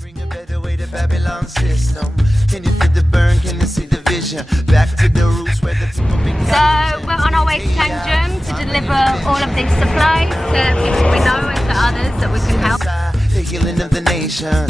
Bring a better way to Babylon system. Can you feel the burn? Can you see the vision? Back to the roots where the people make it. So we're on our way to Tangent to deliver all of these supplies to people we know and to others that we can help. The healing of the nation.